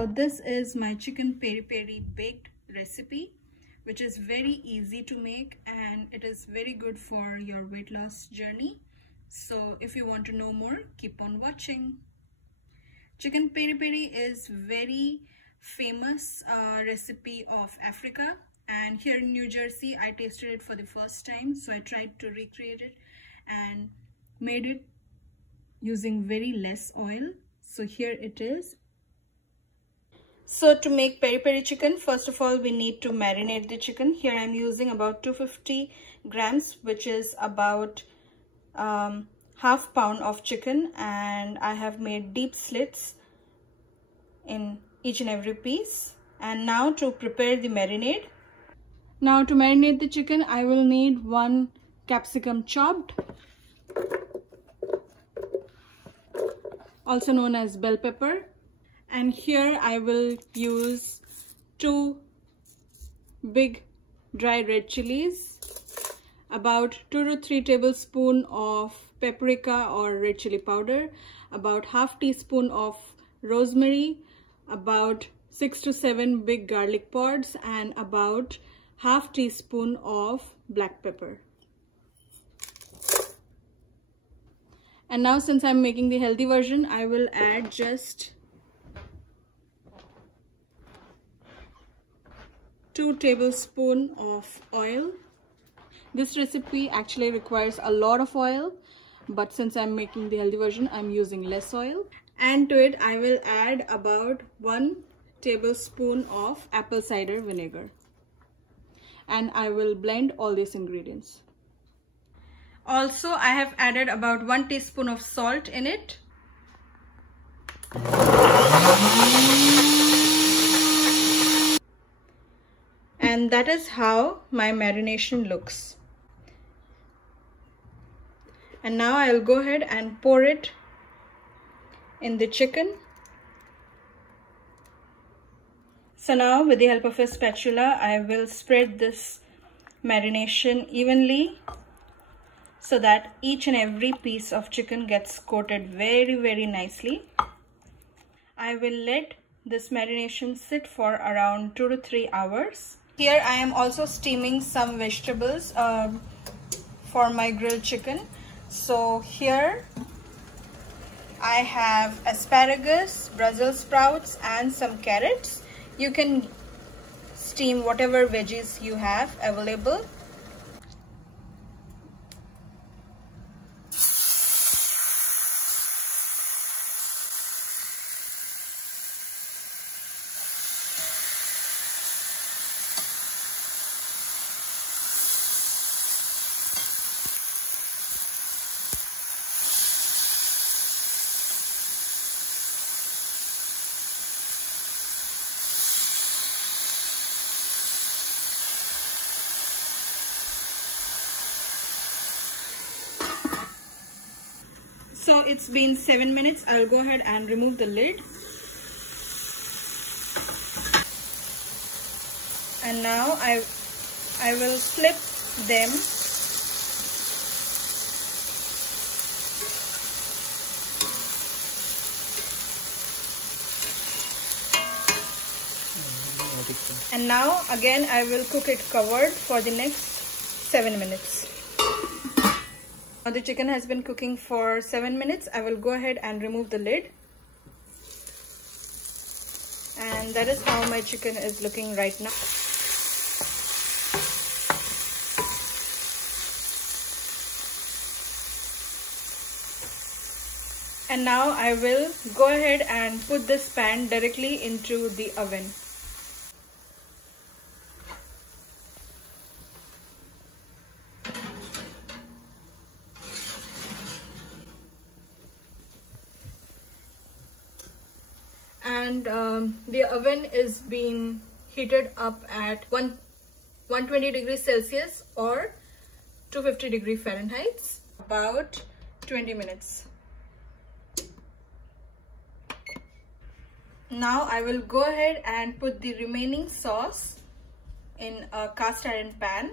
So this is my chicken peri peri baked recipe, which is very easy to make and it is very good for your weight loss journey. So if you want to know more, keep on watching. Chicken peri peri is very famous recipe of Africa, and here in New Jersey I tasted it for the first time, so I tried to recreate it and made it using very less oil. So here it is. So to make peri peri chicken, first of all we need to marinate the chicken. Here I'm using about 250 grams, which is about half pound of chicken, and I have made deep slits in each and every piece. And now to prepare the marinade. Now to marinate the chicken, I will need 1 capsicum chopped, also known as bell pepper. And here I will use 2 big dry red chilies, about 2 to 3 tablespoons of paprika or red chili powder, about half teaspoon of rosemary, about 6 to 7 big garlic pods, and about half teaspoon of black pepper. And now, since I'm making the healthy version, I will add just 2 tablespoons of oil. This recipe actually requires a lot of oil, but since I'm making the healthy version, I'm using less oil. And to it, I will add about 1 tablespoon of apple cider vinegar. And I will blend all these ingredients. Also, I have added about 1 teaspoon of salt in it. And that is how my marination looks. And now I will go ahead and pour it in the chicken. So now, with the help of a spatula, I will spread this marination evenly so that each and every piece of chicken gets coated very nicely. I will let this marination sit for around 2 to 3 hours. Here I am also steaming some vegetables for my grilled chicken. So here I have asparagus, Brussels sprouts, and some carrots. You can steam whatever veggies you have available. So it's been 7 minutes. I'll go ahead and remove the lid. And now I will flip them. And now again I will cook it covered for the next 7 minutes. Now the chicken has been cooking for 7 minutes. I will go ahead and remove the lid. And that is how my chicken is looking right now. And now I will go ahead and put this pan directly into the oven. And the oven is being heated up at 120 degrees Celsius or 250 degrees Fahrenheit, about 20 minutes. Now I will go ahead and put the remaining sauce in a cast iron pan.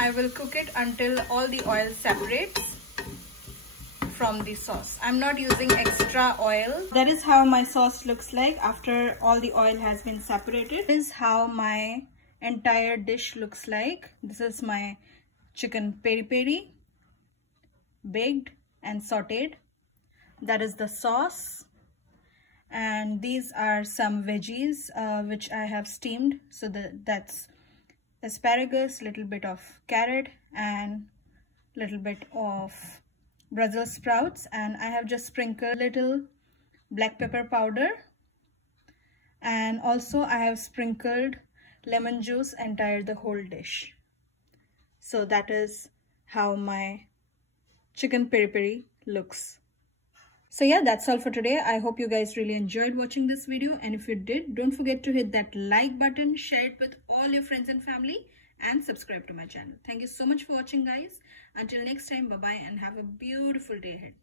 I will cook it until all the oil separates from the sauce. I'm not using extra oil. That is how my sauce looks like after all the oil has been separated. This is how my entire dish looks like. This is my chicken peri peri, baked and sauteed. That is the sauce. And these are some veggies which I have steamed. So that's asparagus, little bit of carrot, and little bit of Brussels sprouts, and I have just sprinkled little black pepper powder, and also I have sprinkled lemon juice entire the whole dish. So that is how my chicken peri peri looks. So yeah, that's all for today. I hope you guys really enjoyed watching this video, and if you did, don't forget to hit that like button, share it with all your friends and family, and subscribe to my channel. Thank you so much for watching, guys. Until next time, bye bye, and have a beautiful day ahead.